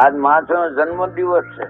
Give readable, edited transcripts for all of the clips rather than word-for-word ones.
આજ માથો જન્મ દિવસ છે.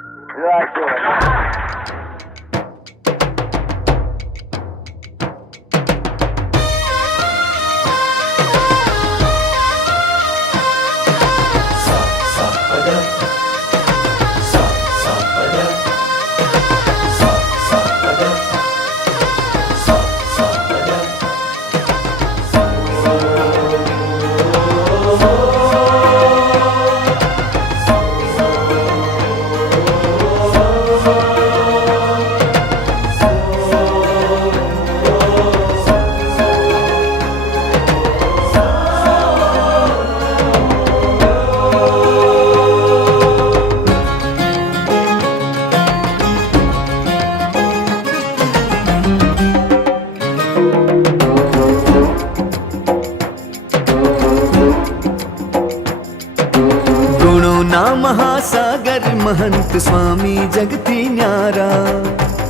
महासागर महंत स्वामी जगती न्यारा.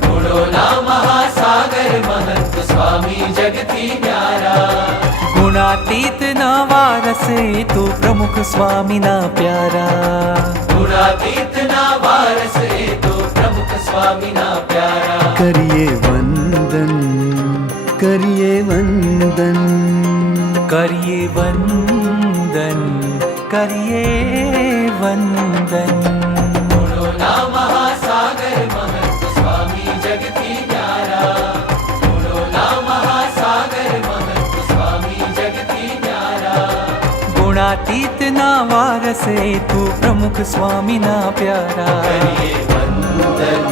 गुणोना महासागर महंत स्वामी जगती न्यारा. गुणातीत ना वारसे तो प्रमुख स्वामी ना प्यारा. गुणातीत ना वारसे तो प्रमुख स्वामी ना प्यारा. करिए वंदन करिए वंदन करिए वंदन करिए वंदन. गुणोना महासागर महंत स्वामी जगती न्यारा. गुणोना महासागर महंत स्वामी जगती न्यारा. गुणातीत ना वारसे तू प्रमुख स्वामी ना प्यारा. करिए वंदन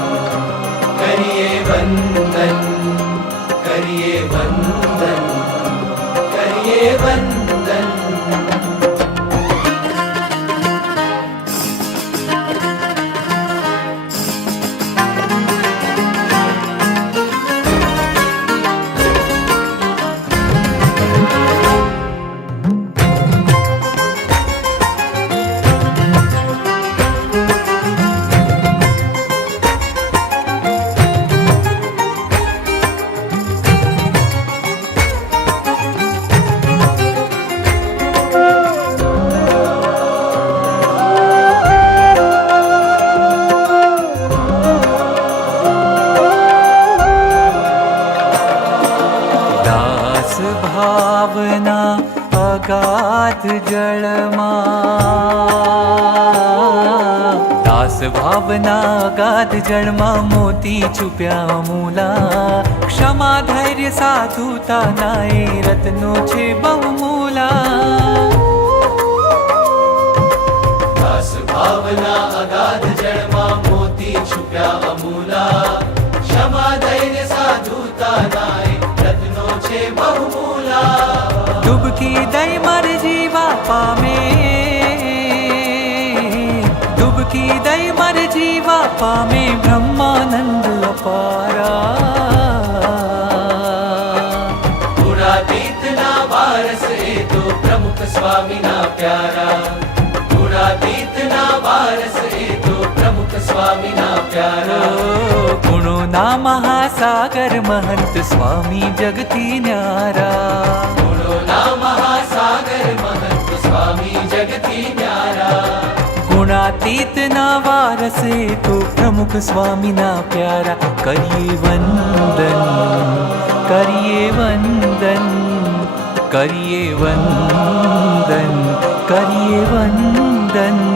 करिए वंदन करिए वंदन करिए वंदन. भावना अगाध जलमा. दास भावना अगाध जलमा मोती छुप्या मूला. क्षमा धैर्य साधुता नाए रत्नो छे बहुमूला. दास भावना अगाध जलमा मोती छुप्या अमूला. क्षमा धैर्य साधुता नाए रत्नो छे बहुमूला. डुबकी दई मर जीवा पामे. डुबकी दई मर जीवा पामे ब्रह्मानंद अपारा. गुणातीत ना वारस ए तो प्रमुख स्वामी ना प्यारा. गुणातीत ना वारस ए तो प्रमुख स्वामी ना प्यारा. गुणों ना महासागर महंत स्वामी जगती न्यारा. गुणोना महासागर महंत स्वामी जगती न्यारा. गुणातीत ना वारसे तो प्रमुख स्वामी ना प्यारा. करिए वंदन करिए वंदन करिए वंदन करिए वंदन.